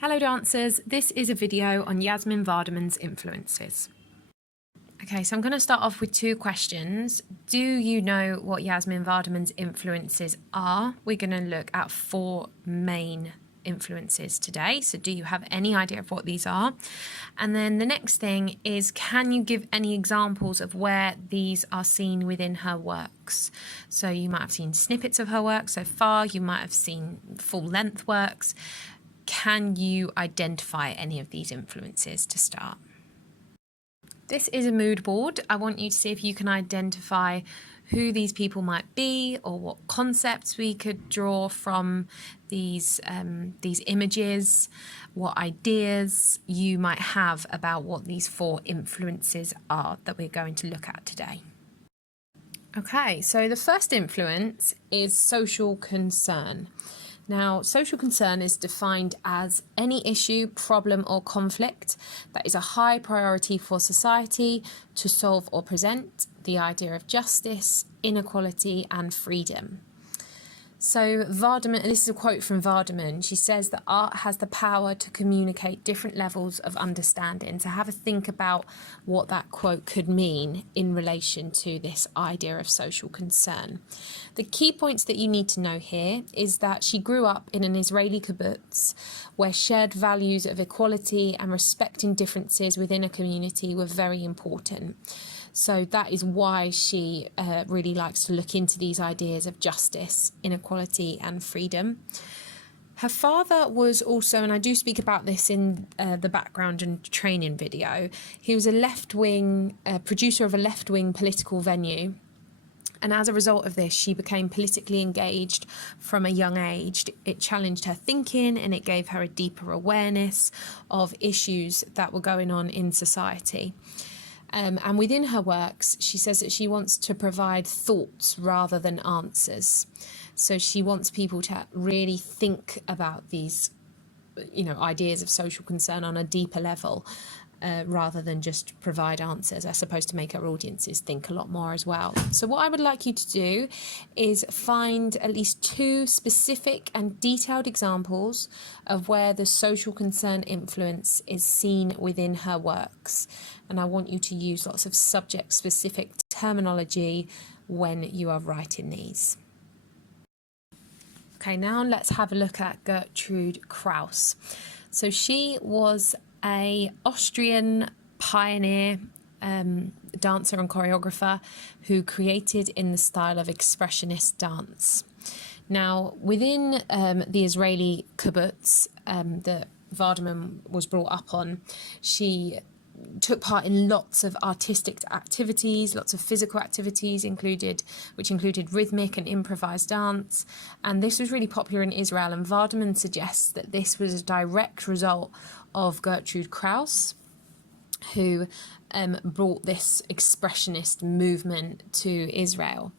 Hello dancers, this is a video on Jasmin Vardimon's influences. Okay, so I'm going to start off with two questions. Do you know what Jasmin Vardimon's influences are? We're going to look at four main influences today. So do you have any idea of what these are? And then the next thing is, can you give any examples of where these are seen within her works? So you might have seen snippets of her work so far, you might have seen full-length works. Can you identify any of these influences to start? This is a mood board. I want you to see if you can identify who these people might be or what concepts we could draw from these images, what ideas you might have about what these four influences are that we're going to look at today. Okay, so the first influence is social concern. Now, social concern is defined as any issue, problem or conflict that is a high priority for society to solve or present, the idea of justice, inequality and freedom. So Vardimon, and this is a quote from Vardimon, she says that art has the power to communicate different levels of understanding. So have a think about what that quote could mean in relation to this idea of social concern. The key points that you need to know here is that she grew up in an Israeli kibbutz where shared values of equality and respecting differences within a community were very important. So that is why she really likes to look into these ideas of justice, inequality and freedom. Her father was also, and I do speak about this in the background and training video, he was a left-wing producer of a left-wing political venue. And as a result of this, she became politically engaged from a young age. It challenged her thinking and it gave her a deeper awareness of issues that were going on in society. And within her works, she says that she wants to provide thoughts rather than answers. So she wants people to really think about these, ideas of social concern on a deeper level, rather than just provide answers. That's supposed to make our audiences think a lot more as well. So what I would like you to do is find at least two specific and detailed examples of where the social concern influence is seen within her works. And I want you to use lots of subject-specific terminology when you are writing these. Okay, now let's have a look at Gertrude Krauss. So she was an Austrian pioneer dancer and choreographer who created in the style of expressionist dance. Now, within the Israeli kibbutz that Vardimon was brought up on, she took part in lots of artistic activities, lots of physical activities, which included rhythmic and improvised dance. And this was really popular in Israel. And Vardimon suggests that this was a direct result of Gertrude Krauss, who brought this expressionist movement to Israel.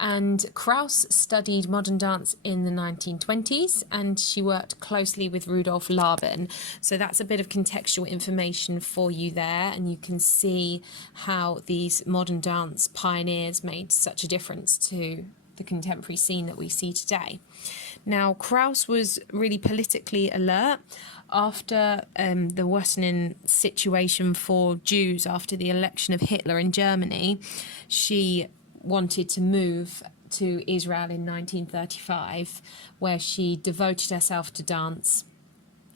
And Krauss studied modern dance in the 1920s and she worked closely with Rudolf Laban. So that's a bit of contextual information for you there, and you can see how these modern dance pioneers made such a difference to the contemporary scene that we see today. Now, Krauss was really politically alert after the worsening situation for Jews after the election of Hitler in Germany. She wanted to move to Israel in 1935, where she devoted herself to dance.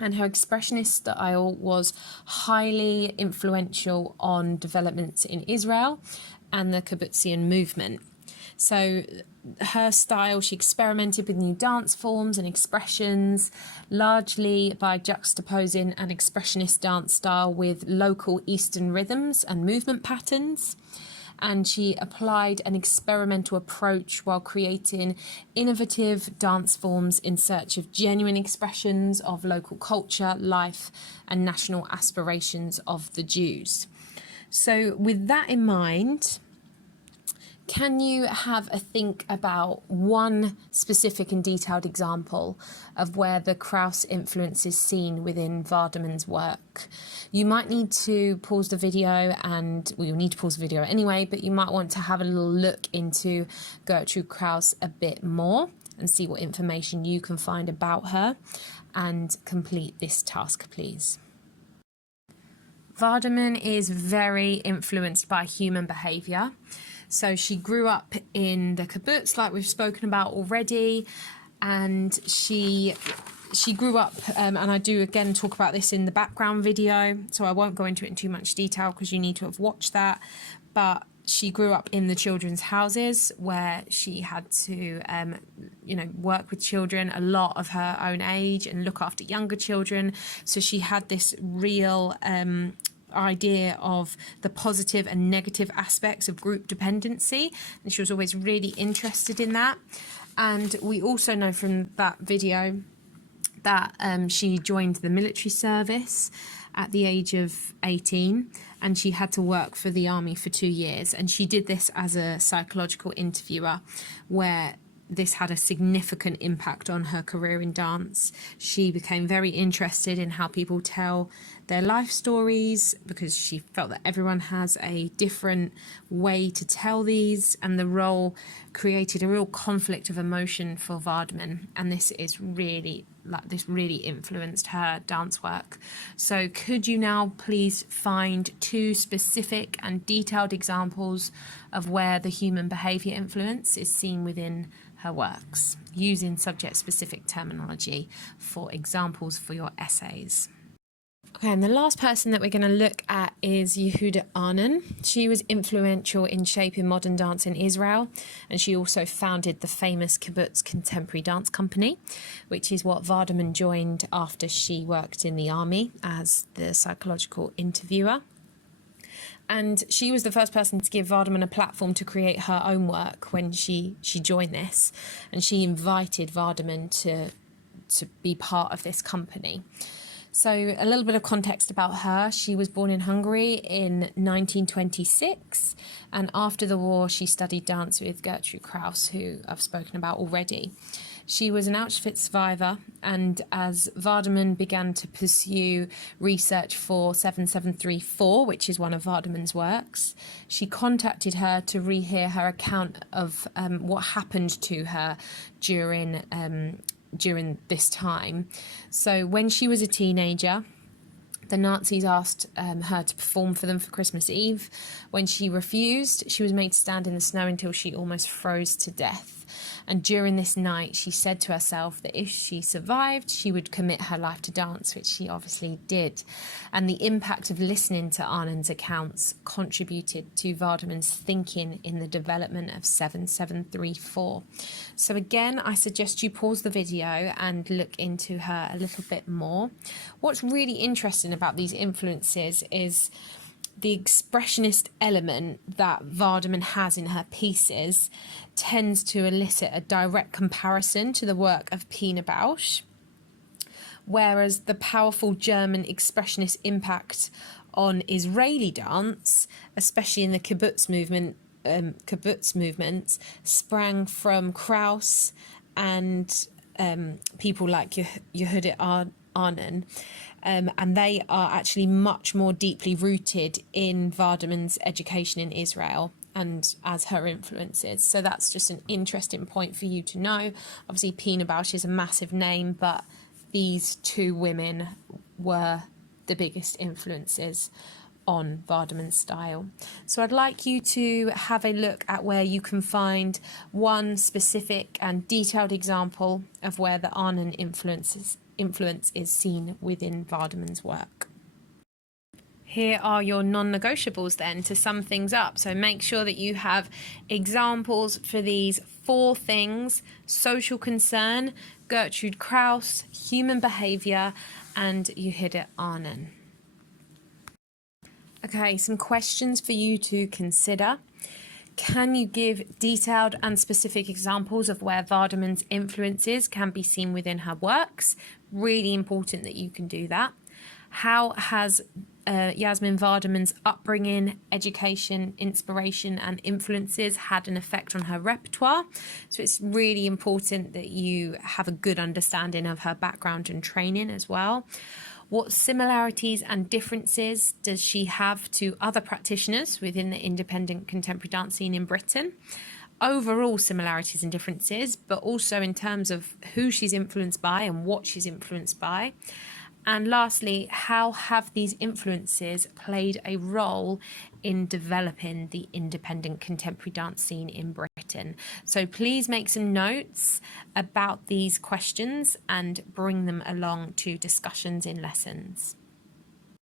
And her expressionist style was highly influential on developments in Israel and the Kibbutzian movement. So her style, she experimented with new dance forms and expressions, largely by juxtaposing an expressionist dance style with local Eastern rhythms and movement patterns. And she applied an experimental approach while creating innovative dance forms in search of genuine expressions of local culture, life, and national aspirations of the Jews. So with that in mind, can you have a think about one specific and detailed example of where the Krauss influence is seen within Vardimon's work? You might need to pause the video, you'll need to pause the video anyway, but you might want to have a little look into Gertrude Krauss a bit more and see what information you can find about her, and complete this task, please. Vardimon is very influenced by human behaviour. So she grew up in the kibbutz, like we've spoken about already, and she grew up, and I do again talk about this in the background video, so I won't go into it in too much detail because you need to have watched that, but she grew up in the children's houses where she had to, work with children a lot of her own age and look after younger children. So she had this real idea of the positive and negative aspects of group dependency, and she was always really interested in that. And we also know from that video that she joined the military service at the age of 18, and she had to work for the army for 2 years, and she did this as a psychological interviewer, where this had a significant impact on her career in dance. She became very interested in how people tell their life stories, because she felt that everyone has a different way to tell these, and the role created a real conflict of emotion for Vardimon, and this really influenced her dance work. So could you now please find 2 specific and detailed examples of where the human behaviour influence is seen within her works, using subject-specific terminology for examples for your essays. Okay, and the last person that we're going to look at is Yehuda Anan. She was influential in shaping modern dance in Israel, and she also founded the famous kibbutz contemporary dance company, which is what Vardimon joined after she worked in the army as the psychological interviewer. And she was the first person to give Vardimon a platform to create her own work when she joined this, and she invited Vardimon to be part of this company. So a little bit of context about her. She was born in Hungary in 1926, and after the war she studied dance with Gertrude Krauss, who I've spoken about already. She was an Auschwitz survivor, and as Vardimon began to pursue research for 7734, which is one of Vardimon's works, she contacted her to rehear her account of what happened to her during this time. So when she was a teenager, the Nazis asked her to perform for them for Christmas Eve. When she refused, she was made to stand in the snow until she almost froze to death. And during this night, she said to herself that if she survived, she would commit her life to dance, which she obviously did. And the impact of listening to Anan's accounts contributed to Vardimon's thinking in the development of 7734. So again, I suggest you pause the video and look into her a little bit more. What's really interesting about these influences is the expressionist element that Vardimon has in her pieces tends to elicit a direct comparison to the work of Pina Bausch, whereas the powerful German expressionist impact on Israeli dance, especially in the kibbutz movement, sprang from Krauss and people like Yehuda Anan. And they are actually much more deeply rooted in Vardimon's education in Israel and as her influences. So that's just an interesting point for you to know. Obviously, Pina Bausch is a massive name, but these 2 women were the biggest influences on Vardimon's style. So I'd like you to have a look at where you can find one specific and detailed example of where the Anan influence is seen within Vardimon's work. Here are your non-negotiables then to sum things up. So make sure that you have examples for these 4 things: social concern, Gertrude Krauss, human behaviour, and Yehuda Anan. Okay, some questions for you to consider. Can you give detailed and specific examples of where Vardimon's influences can be seen within her works? Really important that you can do that. How has Jasmin Vardimon's upbringing, education, inspiration and influences had an effect on her repertoire? So it's really important that you have a good understanding of her background and training as well. What similarities and differences does she have to other practitioners within the independent contemporary dance scene in Britain? overall similarities and differences, but also in terms of who she's influenced by and what she's influenced by. And lastly, how have these influences played a role in developing the independent contemporary dance scene in Britain? So please make some notes about these questions and bring them along to discussions in lessons.